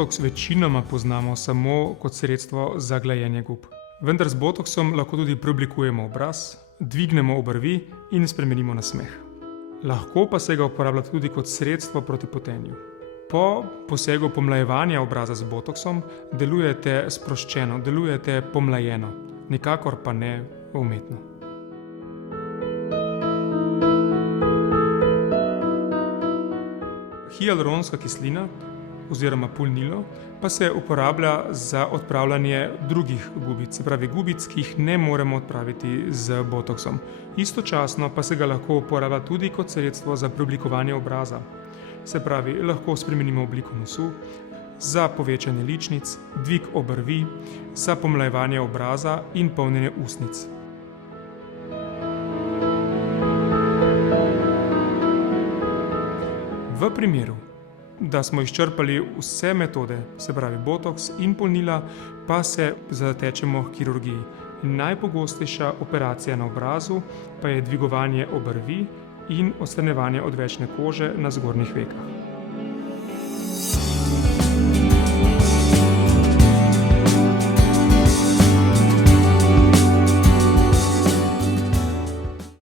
Botoks večinoma poznamo samo kot sredstvo za glajenje gub. Vendar z botoksom lahko tudi preoblikujemo obraz, dvignemo obrvi in spremenimo nasmeh. Lahko pa se ga uporablja tudi kot sredstvo proti potenju. Po posegu pomlajevanja obraza z botoksom delujete sproščeno, delujete pomlajeno, nikakor pa ne umetno. Hialuronska kislina oziroma polnilo pa se uporablja za odpravljanje drugih gubic, se pravi gubic, ki jih ne moremo odpraviti z botoksom. Istočasno pa se ga lahko uporablja tudi kot sredstvo za preoblikovanje obraza. Se pravi, lahko spremenimo obliko nosu, za povečanje ličnic, dvig obrvi, za pomlajevanje obraza in polnjenje ustnic. V primeru, da smo izčrpali vse metode, se pravi botoks in polnila, pa se zatečemo h kirurgiji. Najpogostejša operacija na obrazu pa je dvigovanje obrvi in odstranjevanje odvečne kože na zgornjih vekah.